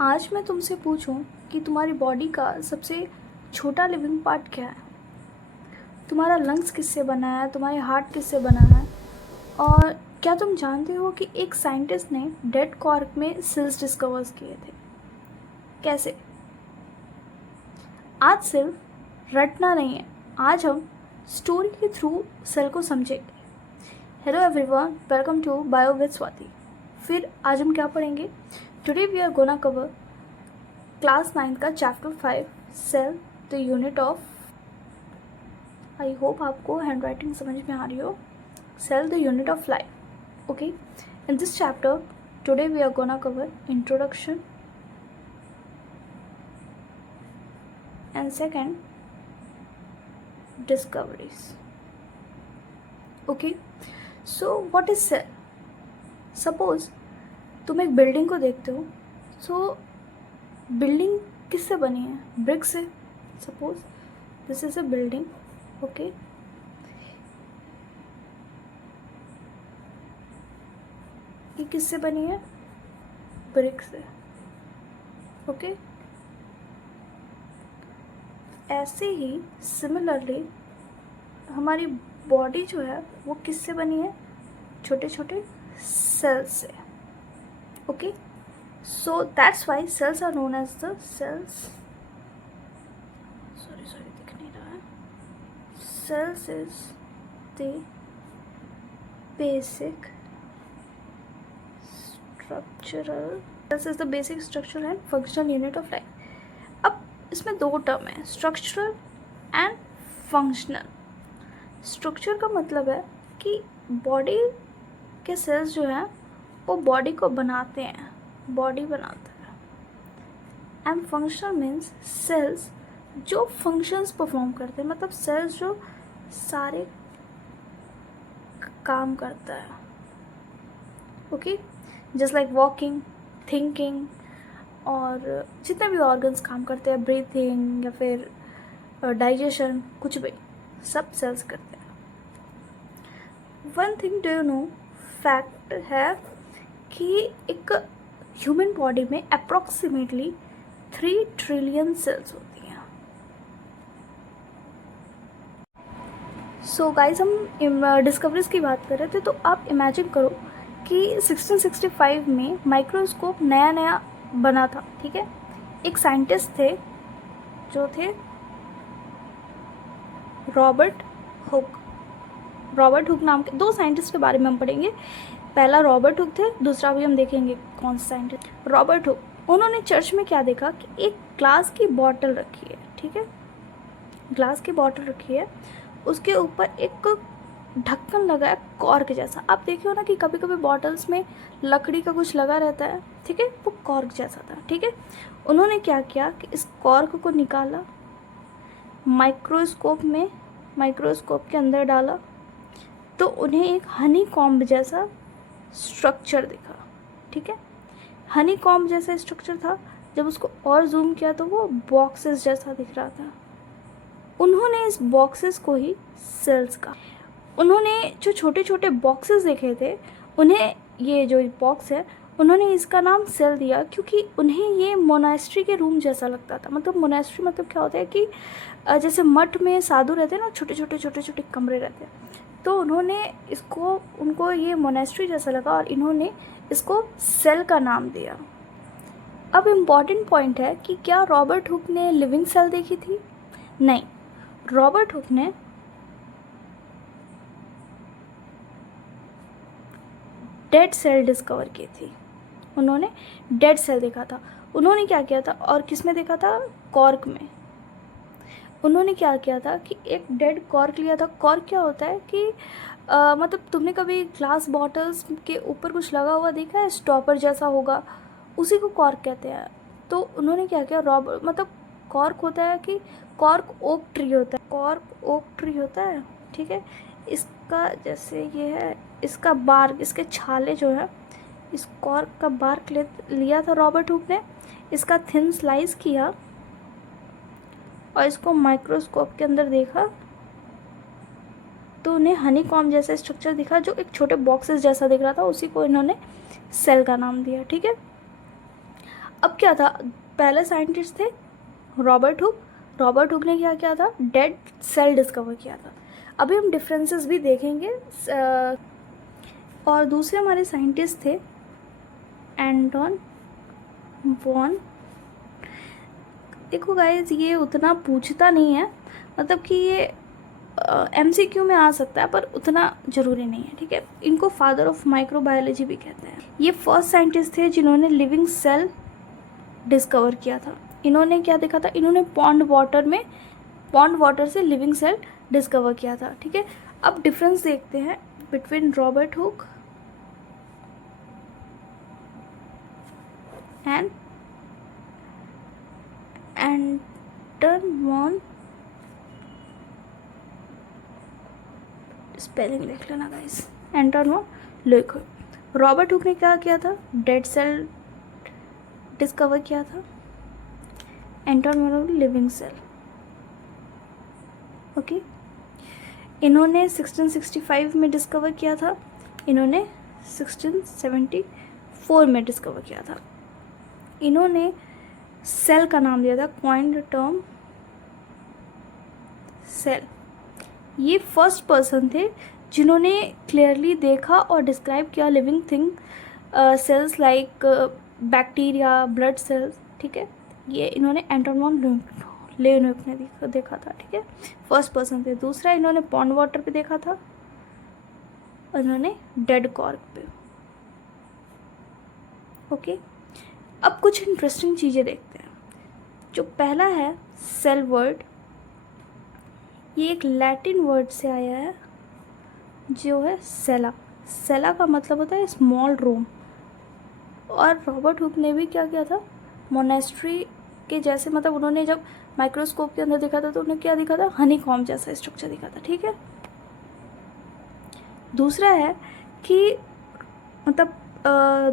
आज मैं तुमसे पूछूं कि तुम्हारी बॉडी का सबसे छोटा लिविंग पार्ट क्या है। तुम्हारा लंग्स किससे बना है, तुम्हारे हार्ट किससे बना है, और क्या तुम जानते हो कि एक साइंटिस्ट ने डेड कॉर्क में सेल्स डिस्कवर्स किए थे। कैसे? आज सिर्फ रटना नहीं है, आज हम स्टोरी के थ्रू सेल को समझेंगे। Hello everyone, welcome to bio with Swati. फिर आज हम क्या पढ़ेंगे? Today we are gonna cover class 9 का chapter 5 cell the unit of. I hope आपको हैंड राइटिंग समझ में आ रही हो। Cell the unit of life. Okay, in this chapter today we are gonna cover introduction and second discoveries. Okay, so what is cell? Suppose तुम एक building को देखते हो, so बिल्डिंग किससे बनी है? ब्रिक से। Suppose this is a building, okay. ये किससे बनी है? ब्रिक से, ओके। ऐसे ही सिमिलरली हमारी बॉडी जो है वो किससे बनी है? छोटे छोटे सेल्स से, okay. So that's why cells are known as the cells. Sorry दिख नहीं रहा है। Cells is the basic structural cells is the basic structural and functional unit of life. अब इसमें दो टर्म है, स्ट्रक्चरल एंड फंक्शनल। स्ट्रक्चर का मतलब है कि बॉडी के सेल्स जो हैं वो बॉडी को बनाते हैं, बॉडी बनाता है। एंड फंक्शनल मीन्स सेल्स जो फंक्शंस परफॉर्म करते हैं, मतलब सेल्स जो सारे काम करता है, okay. Just like walking, thinking, और जितने भी ऑर्गन्स काम करते हैं, ब्रीथिंग या फिर डाइजेशन, कुछ भी सब सेल्स करते हैं। One thing do you know, fact है कि एक ह्यूमन बॉडी में अप्रॉक्सीमेटली 3 ट्रिलियन सेल्स होती हैं। सो गाइस, हम डिस्कवरीज की बात कर रहे थे, तो आप इमेजिन करो कि 1665 में माइक्रोस्कोप नया नया बना था, ठीक है। एक साइंटिस्ट थे जो थे रॉबर्ट हुक नाम के। दो साइंटिस्ट के बारे में हम पढ़ेंगे। पहला रॉबर्ट हुक थे, दूसरा भी हम देखेंगे कौन सा साइंटिस्ट। रॉबर्ट हुक, उन्होंने चर्च में क्या देखा कि एक ग्लास की बॉटल रखी है, ठीक है। ग्लास की बॉटल रखी है, उसके ऊपर एक ढक्कन लगा है कॉर्क जैसा। आप देखे हो ना कि कभी कभी बॉटल्स में लकड़ी का कुछ लगा रहता है, ठीक है, वो कॉर्क जैसा था, ठीक है। उन्होंने क्या किया कि इस कॉर्क को निकाला, माइक्रोस्कोप के अंदर डाला, तो उन्हें एक हनी कॉम्ब जैसा स्ट्रक्चर दिखा, ठीक है। हनी कॉम्ब जैसा स्ट्रक्चर था। जब उसको और जूम किया तो वो बॉक्सेस जैसा दिख रहा था। उन्होंने इस बॉक्सेस को ही सेल्स कहा। उन्होंने जो छोटे छोटे बॉक्सेस देखे थे, उन्हें ये जो बॉक्स है, उन्होंने इसका नाम सेल दिया क्योंकि उन्हें ये मोनास्ट्री के रूम जैसा लगता था। मतलब मोनास्ट्री मतलब क्या होता है कि जैसे मठ में साधु रहते हैं ना, छोटे छोटे कमरे रहते हैं, तो उनको ये मोनास्ट्री जैसा लगा और इन्होंने इसको सेल का नाम दिया। अब इम्पॉर्टेंट पॉइंट है कि क्या रॉबर्ट हुक ने लिविंग सेल देखी थी? नहीं, रॉबर्ट हुक ने डेड सेल डिस्कवर की थी। उन्होंने डेड सेल देखा था। उन्होंने क्या किया था, और किस में देखा था? कॉर्क में। उन्होंने क्या किया था कि एक डेड कॉर्क लिया था। कॉर्क क्या होता है कि मतलब तुमने कभी ग्लास बॉटल्स के ऊपर कुछ लगा हुआ देखा है, स्टॉपर जैसा होगा, उसी को कॉर्क कहते हैं। तो उन्होंने क्या किया, मतलब कॉर्क होता है कि कॉर्क ओक ट्री होता है, ठीक है। इसका जैसे ये है, इसका बार्क, इसके छाले जो है, इस कॉर्क का बार्क लिया था रॉबर्ट हुक ने, इसका थिन स्लाइस किया और इसको माइक्रोस्कोप के अंदर देखा तो उन्हें हनी कॉम्ब जैसा स्ट्रक्चर दिखा जो एक छोटे बॉक्सेस जैसा दिख रहा था। उसी को इन्होंने सेल का नाम दिया, ठीक है। अब क्या था, पहले साइंटिस्ट थे रॉबर्ट हुक। रॉबर्ट हुक ने क्या किया था, डेड सेल डिस्कवर किया था। अभी हम डिफरेंसेस भी देखेंगे। और दूसरे हमारे साइंटिस्ट थे एंटोन वॉन। देखो गाइस, ये उतना पूछता नहीं है, मतलब कि ये MCQ में आ सकता है पर उतना ज़रूरी नहीं है, ठीक है। इनको फादर ऑफ माइक्रोबायोलॉजी भी कहते हैं। ये फर्स्ट साइंटिस्ट थे जिन्होंने लिविंग सेल डिस्कवर किया था। इन्होंने क्या देखा था, इन्होंने पॉन्ड वाटर से लिविंग सेल डिस्कवर किया था, ठीक है। अब डिफरेंस देखते हैं between Robert Hooke and Anton van. Spelling लिख लेना guys, Anton van Leeuwenhoek. Robert Hooke ने क्या किया था, डेड सेल डिस्कवर किया था। Anton van living cell, okay. इन्होंने 1665 में डिस्कवर किया था, इन्होंने 1674 में डिस्कवर किया था। इन्होंने सेल का नाम दिया था, कॉइन्ड टर्म सेल। ये फर्स्ट पर्सन थे जिन्होंने क्लियरली देखा और डिस्क्राइब किया living thing cells like bacteria, blood cells, ठीक है। ये इन्होंने एंटन वॉन लेeuwenhoek ने देखा था, ठीक है। फर्स्ट पर्सन थे। दूसरा, इन्होंने पॉन्ड वाटर पे देखा था और इन्होंने डेड कॉर्क पे, ओके। अब कुछ इंटरेस्टिंग चीज़ें देखते हैं। जो पहला है सेल वर्ड, ये एक लैटिन वर्ड से आया है जो है सेला। सेला का मतलब होता है स्मॉल रूम। और रॉबर्ट हुक ने भी क्या किया था, मोनेस्ट्री के जैसे, मतलब उन्होंने जब माइक्रोस्कोप के अंदर देखा था तो उन्हें क्या दिखा था, हनी कॉम्ब जैसा स्ट्रक्चर दिखा था, ठीक है। दूसरा है कि मतलब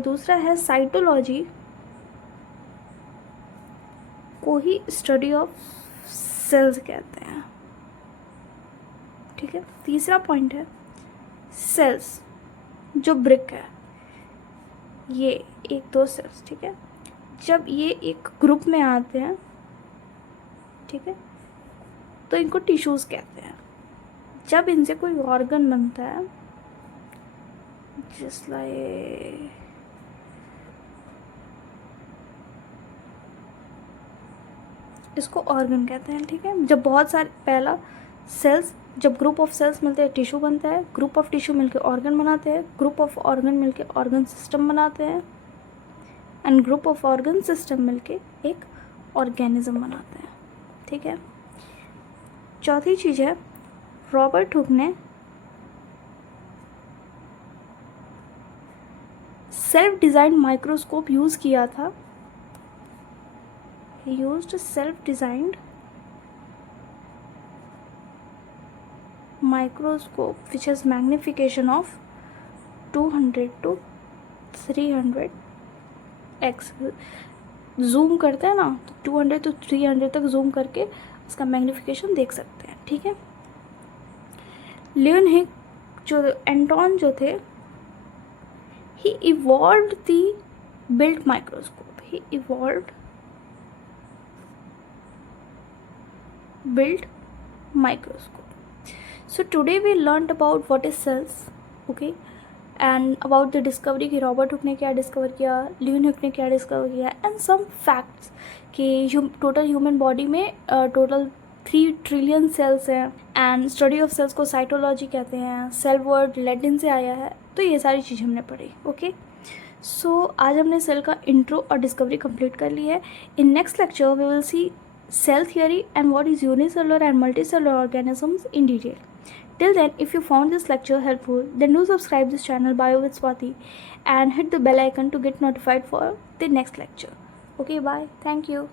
दूसरा है साइटोलॉजी को ही स्टडी ऑफ सेल्स कहते हैं, ठीक है। तीसरा पॉइंट है सेल्स जो ब्रिक है, ये एक दो सेल्स, ठीक है, जब ये एक ग्रुप में आते हैं, ठीक है, तो इनको टिश्यूज कहते हैं। जब इनसे कोई ऑर्गन बनता है, जस्ट लाइक इसको ऑर्गन कहते हैं, ठीक है। जब बहुत सारे पहला सेल्स, जब ग्रुप ऑफ सेल्स मिलते हैं टिश्यू बनता है, ग्रुप ऑफ टिश्यू मिलके ऑर्गन बनाते हैं, ग्रुप ऑफ ऑर्गन मिलके ऑर्गन सिस्टम बनाते हैं, and group of organ system मिलके एक ऑर्गेनिज्म बनाते हैं, ठीक है। चौथी चीज़ है रॉबर्ट हुक ने सेल्फ डिज़ाइन माइक्रोस्कोप यूज़ किया था। He used a self-designed microscope which has magnification of 200 to 300x। Zoom करते हैं ना, तो 200 to 300 तक जूम करके उसका मैग्निफिकेशन देख सकते हैं, ठीक है। लेeuwenhoek जो एंटोन जो थे, he evolved the built microscope, he evolved built microscope. So today we learned about what is cells, okay, and about the discovery कि रॉबर्ट हुक ने क्या डिस्कवर किया, लेeuwenhoek ने क्या डिस्कवर किया, एंड सम फैक्ट्स कि टोटल ह्यूमन बॉडी में total 3 trillion cells हैं, एंड स्टडी ऑफ सेल्स को साइटोलॉजी कहते हैं। सेल वर्ड लैटिन से आया है। तो ये सारी चीज़ें हमने पढ़ी, ओके। सो आज हमने सेल का इंट्रो और डिस्कवरी कंप्लीट कर ली है। In next lecture we will see cell theory and what is unicellular and multicellular organisms in detail. Till then, if you found this lecture helpful, then do subscribe this channel Bio with Swati and hit the bell icon to get notified for the next lecture. Okay, bye. Thank you.